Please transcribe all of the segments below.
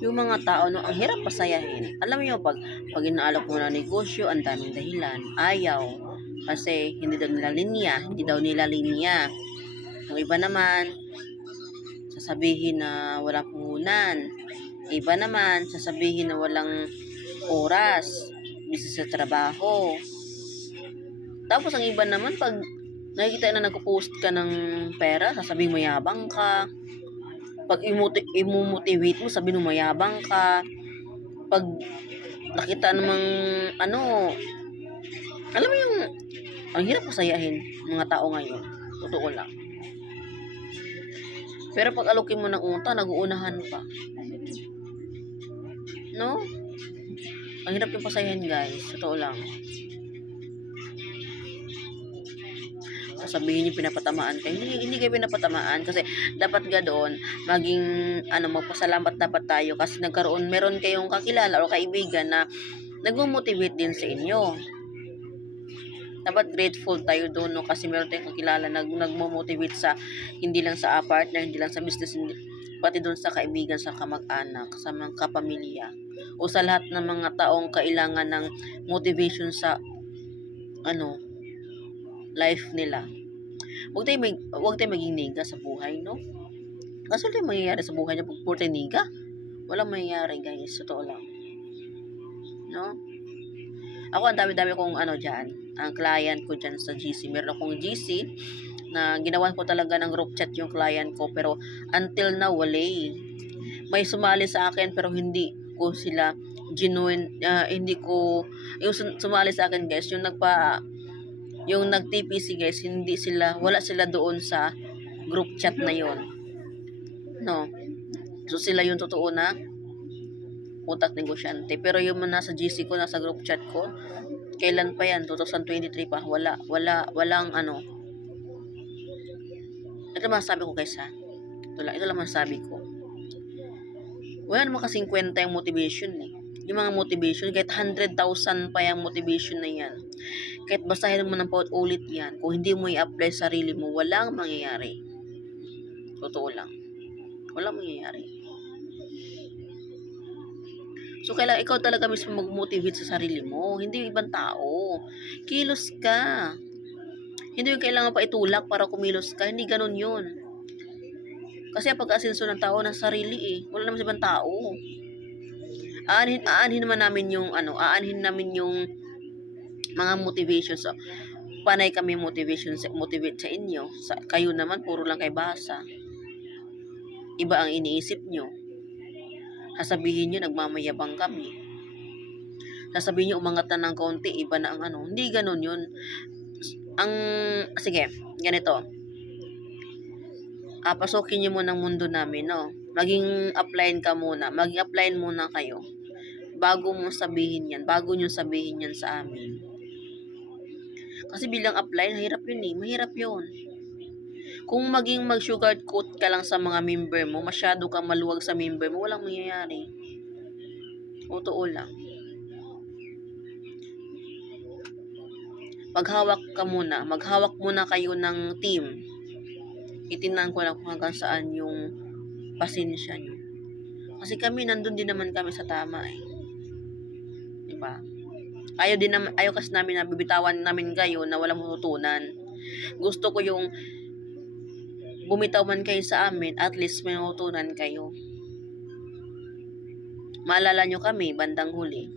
Yung mga tao, no, ang hirap pasayahin. Alam mo pag inaalok mo na negosyo, ang daming dahilan. Ayaw. Kasi hindi daw nila linya. Yung iba naman, sasabihin na walang puhunan. Iba naman, sasabihin na walang oras. Busy sa trabaho. Tapos ang iba naman, pag nakikita na nagpo-post ka ng pera, sasabihin mayabang ka. Pag i-motivate mo, sabihin mo mayabang ka. Pag nakita namang ano, alam mo yung ang hirap pasayahin mga tao ngayon. Totoo lang. Pero pag alokin mo ng utang, nag-uunahan pa. No? Ang hirap yung pasayahin, guys. Totoo lang. Sasabihin niyo pinapatamaan kayo. Hindi kayo pinapatamaan kasi dapat ga doon maging magpasalamat dapat tayo kasi meron kayong kakilala o kaibigan na nagmo-motivate din sa inyo. Dapat grateful tayo doon, no, kasi meron tayong kakilala nagmo-motivate sa hindi lang sa partner, hindi lang sa business, pati doon sa kaibigan, sa kamag-anak, sa mga kapamilya o sa lahat ng mga taong kailangan ng motivation sa life nila. Huwag tayo maging niga sa buhay, no? Kasi wala mangyayari sa buhay niya pag puro tayo niga. Walang mangyayari, guys. Totoo lang. No? Ako, ang dami-dami kong dyan. Ang client ko dyan sa GC. Meron akong GC na ginawan ko talaga ng group chat yung client ko. Pero until now, wala eh. May sumali sa akin pero hindi ko sila genuine. Hindi ko, yung sumali sa akin, guys, yung nag-TPC, guys, wala sila doon sa group chat na yon. No. So sila yung totoo na utak negosyante. Pero yung nasa GC ko, nasa group chat ko, kailan pa yan? 2023 pa. Walang Ito masasabi ko, guys, ha. Ito lang masasabi ko. Wala naman kasing kwenta yung motivation eh. Yung mga motivation, kahit 100,000 pa yung motivation na yan. Kahit basahin mo ng paulit yan, kung hindi mo i-apply sarili mo, walang mangyayari. Totoo lang. Walang mangyayari. So, kailangan ikaw talaga mismo mag-motivate sa sarili mo. Hindi yung ibang tao. Kilos ka. Hindi yung kailangan pa itulak para kumilos ka. Hindi ganun yun. Kasi pag-asenso ng tao na sarili eh. Wala naman sa ibang tao. Aanhin namin yung mga motivation. So, panay kami motivate sa inyo. Kayo naman, puro lang kay basa. Iba ang iniisip nyo. Sasabihin nyo, nagmamayabang kami. Sasabihin nyo, umangat na ng konti, iba na ang Hindi ganun yun. Sige, ganito. Pasukin nyo muna ang mundo namin, no? Maging applyin muna kayo. Bago nyo sabihin yan sa amin. Kasi bilang apply, mahirap yun eh. Mahirap yun. Kung mag-sugarcoat ka lang sa mga member mo, masyado kang maluwag sa member mo, walang mangyayari. Totoo lang. Maghawak muna kayo ng team. Itinan ko lang kung hanggang saan yung pasensya nyo. Kasi nandun din naman kami sa tama eh. Diba? Ayaw kasi namin na bibitawan namin kayo na walang matutunan. Gusto ko yung bumitaw man kayo sa amin, at least may matutunan kayo. Maalala nyo kami, bandang huli.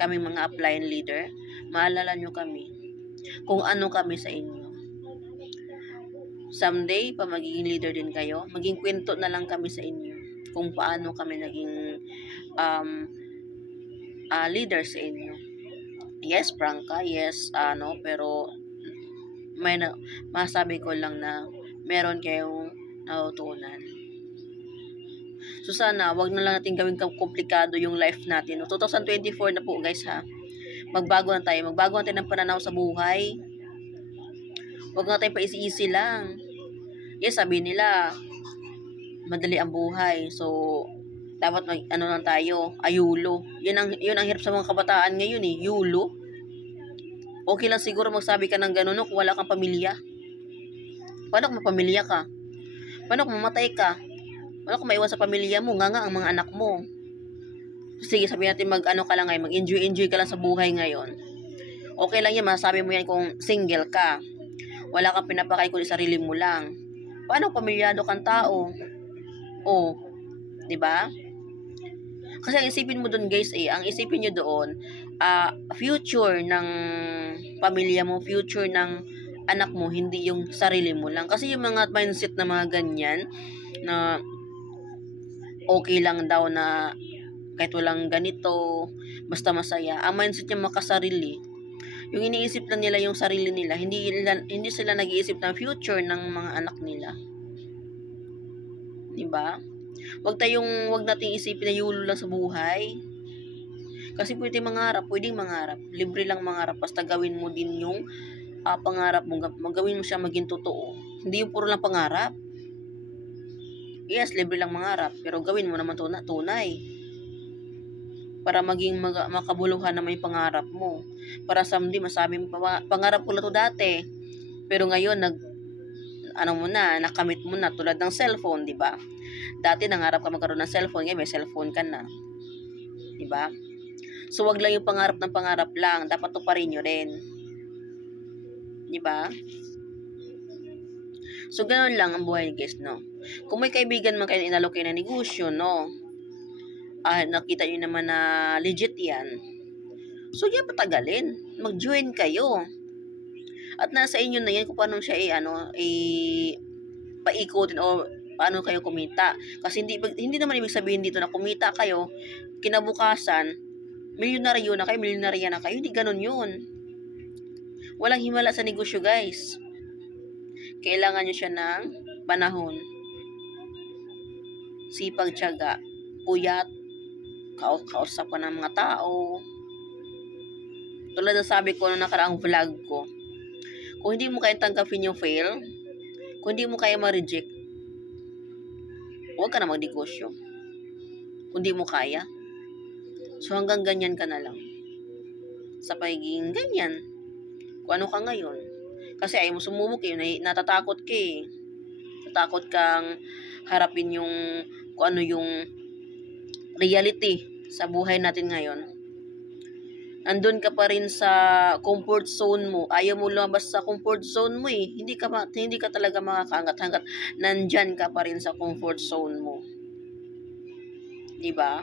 Kami mga upline leader, maalala nyo kami. Kung ano kami sa inyo. Someday, pa magiging leader din kayo, maging kwento na lang kami sa inyo. Kung paano kami naging leader sa inyo. Yes, prangka, yes, pero masabi ko lang na meron kayong natutunan. So sana, wag na lang natin gawing komplikado yung life natin. 2024 na po, guys, ha. Magbago na tayo ng pananaw sa buhay. Wag na tayo pa-easy lang. Yes, sabi nila, madali ang buhay. So, dapat lang tayo, ayulo. Yun ang hirap sa mga kabataan ngayon eh, yulo. Okay lang siguro magsabi ka ng gano'n kung wala kang pamilya. Paano kung may pamilya ka? Paano kung mamatay ka? Paano kung maiwan sa pamilya mo? Nga ang mga anak mo. Sige, sabihin natin mag-ano ka lang ngayon, mag-enjoy-enjoy ka lang sa buhay ngayon. Okay lang yan, masasabi mo yan kung single ka. Wala kang pinapakain kundi sarili mo lang. Paano pamilyado kang tao? Oh, 'di ba? Kasi ang isipin mo doon guys ang isipin niyo doon, future ng pamilya mo, future ng anak mo, hindi yung sarili mo lang. Kasi yung mga mindset na mga ganyan, na okay lang daw na kahit walang ganito, basta masaya. Ang mindset niya makasarili. Yung iniisip lang nila yung sarili nila, hindi sila nag-iisip ng future ng mga anak nila. 'Di ba? Wag nating isipin na yulo lang sa buhay. Kasi pwedeng mangarap. Libre lang mangarap basta gawin mo din yung pangarap mo, gawin mo siya maging totoo. Hindi yung puro lang pangarap. Yes, libre lang mangarap, pero gawin mo naman tunay. Para maging makabuluhan naman yung pangarap mo. Para someday masabi mo, pangarap ko na to dati. Pero ngayon, nakamit mo na tulad ng cellphone, di ba? Dati nangarap ka magkaroon ng cellphone, ngayon may cellphone ka na. Di ba? So, wag lang yung pangarap ng pangarap lang. Dapat tuparin nyo rin. Di ba? So, ganoon lang ang buhay, guys, no? Kung may kaibigan man kayo inalok kayo na negosyo, no? Nakita nyo naman na legit yan. So, yan patagalin. Mag-join kayo. At nasa inyo na yan kung paano siya paikutin o paano kayo kumita. Kasi hindi naman ibig sabihin dito na kumita kayo, kinabukasan, milyonaryo na kayo, milyonarya na kayo. Hindi ganun yun. Walang himala sa negosyo, guys. Kailangan nyo siya ng panahon. Sipag, tiyaga, puyat, kausap ka ng mga tao. Tulad ng sabi ko nung nakaraang vlog ko, kung hindi mo kaya tanggapin yung fail, kung hindi mo kaya ma-reject, huwag ka na magnegosyo. Kung hindi mo kaya. So hanggang ganyan ka na lang. Sa pagiging ganyan. Kung ano ka ngayon. Kasi ayaw mo sumubok natatakot ka eh. Natakot kang harapin yung kung ano yung reality sa buhay natin ngayon. Andun ka pa rin sa comfort zone mo. Ayaw mo lumabas sa comfort zone mo eh. Hindi ka talaga makakaangat hanggat nandyan ka pa rin sa comfort zone mo. 'Di ba?